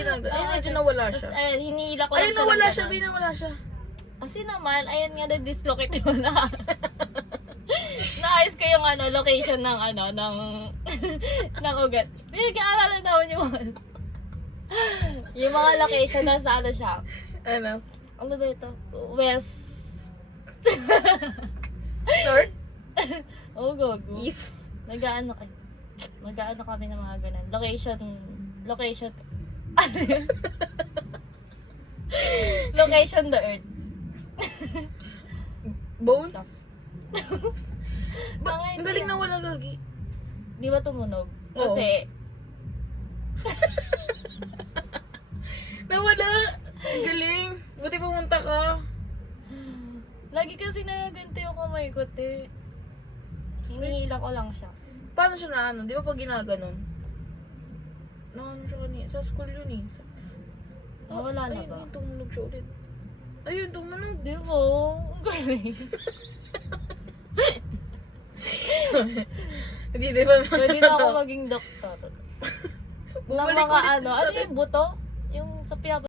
ginagawa. Ayun, medyo nawala siya. Tapos, ayun, hinihila ko lang Ayun, siya nawala ng siya, ganun. nawala siya. Kasi naman, ayun nga, na-dislocate mo na. Naayos ko yung location ng ng ugat. Pinag-aaralan naman yung mga location na sa siya. Ano? Ano ba ito? West. North? Oh, gogo. East? Nag-aano kami ng mga ganun. Location. Location the earth. Bones? Mga Ang galing na wala gagi. Di ba tumunog? Oo. Kasi, Nawala! Ang galing! Buti pumunta ka. lagi kasi nagaganto yung kamay ko, te. Hinihila ko lang siya. Paano siya na ano? Di ba pag ginaganon? Ano siya kanina? Sa school yun eh. Wala na Ayun, ba? ayun, tumunog siya ulit. Ayun, tumunog. Di ba? Ang galing. Hindi, di ba? Pwede na ako maging doktor. Ng Bumalik mga ulit ano sa yung buto? Yung sa